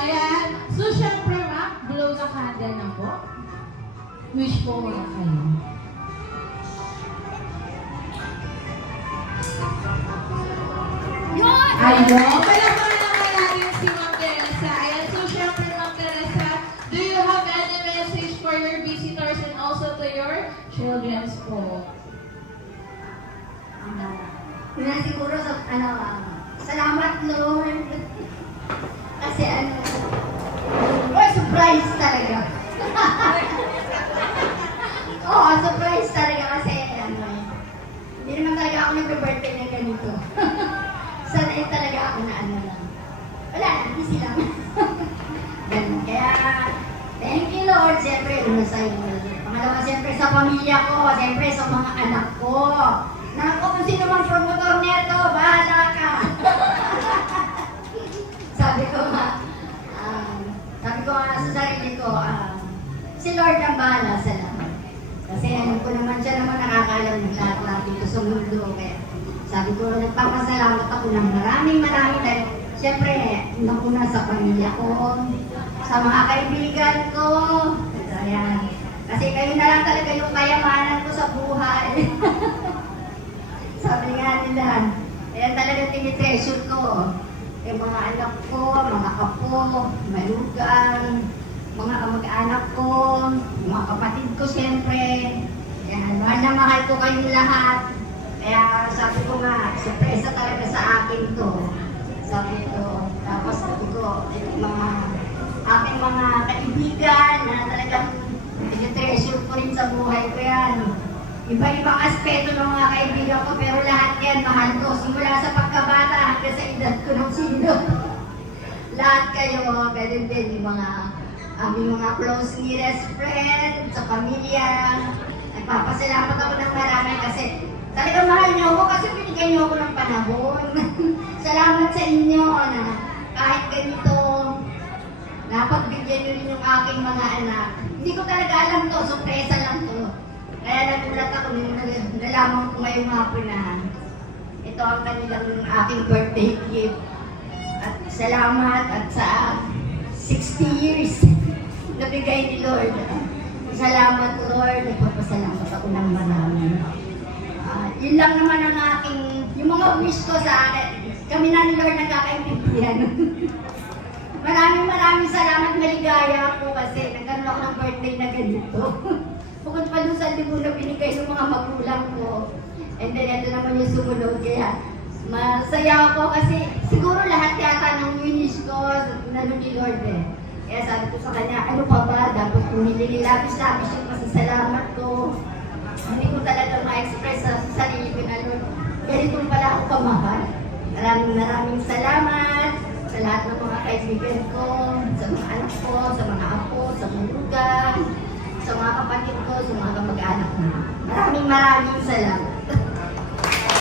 Ayan. So, syempre, blow the candle na po. Wish po muna kayo. Ayun. Palakpakan naman natin si Ma'am Teresa. Ayan. So, syempre, Ma'am Teresa, do you have any message for your visitors and also to your children po? Una siguro sa, salamat Lord. Kasi surprise talaga. Oo, surprise talaga kasi hindi naman talaga ako nagbe-birthday ng ganito. Sanay talaga ako na lang. Wala na, busy lang. Ganun. Kaya, thank you Lord. Siyempre, una sa'yo. Pangalawa, siyempre sa pamilya ko. Siyempre sa mga anak ko. Naku, kung sino mang promotor neto, bahala ka. sabi ko nga sa sarili ko, si Lord ang bahala sa lahat. Kasi alam ko naman siya naman nakakaalam ng lahat dito sa mundo. Kaya sabi ko, nagpapasalamat ako ng maraming dahil siyempre, una sa pamilya ko, sa mga kaibigan ko. Ayan. Kasi kayo na lang talaga yung kayamanan ko sa buhay. Sabi nga nila, ayan talaga tinitreasure ko. Yung mga anak ko, mga apo, malugang, mga kamag-anak ko, mga kapatid ko siyempre. Ayan, mahal na mahal ko kayong lahat. Kaya sabi ko nga, surpresa talaga sa akin to. Sabi ko, tapos sabi ko, mga aking mga kaibigan na talagang tinitreasure ko rin sa buhay ko yan. Iba-ibang aspeto ng mga kaibigan ko, pero lahat yan mahal ko. Simula sa pagkabata hanggang sa edad ko ng sino. Lahat kayo, ganun din yung mga aming mga close nearest friend, sa pamilya. Nagpapasalamat ako ng marami kasi talagang mahal niyo ako kasi binigyan niyo ako ng panahon. Salamat sa inyo na kahit ganito, napagbigyan niyo rin yung aking mga anak. Hindi ko talaga alam to, sorpresa lang to. Kaya nagulat ako nung nalaman ko ngayong hapon na ito ang kanilang aking birthday gift. At salamat at sa 60 years na bigay ni Lord. Salamat Lord, nagpapasalamat ako ng marami. Yun lang naman ang aking, yung mga wish ko sa akin. Kami na ni Lord nagkakaintindihan. Maraming salamat, maligaya ako kasi nagkaroon ako ng birthday na ganito. Bukod pa doon sa libo na binigay ng mga magulang ko. And then ito naman yung sumunod. Kaya masaya ako kasi siguro lahat yata ng wish ko nalo ni Lord eh. Kaya sabi ko sa kanya, ano pa ba? Dapat humili labis-labis yung pasasalamat ko. Hindi ko talaga ma-express sa sarili ko na Lord. Ganito pala ako kamahal. Maraming salamat sa lahat ng mga kaibigan ko, sa mga anak ko, sa mga apo, sa mga lugar, sa mga kapatid ko, sa mga kamag-anak ko. Maraming salamat.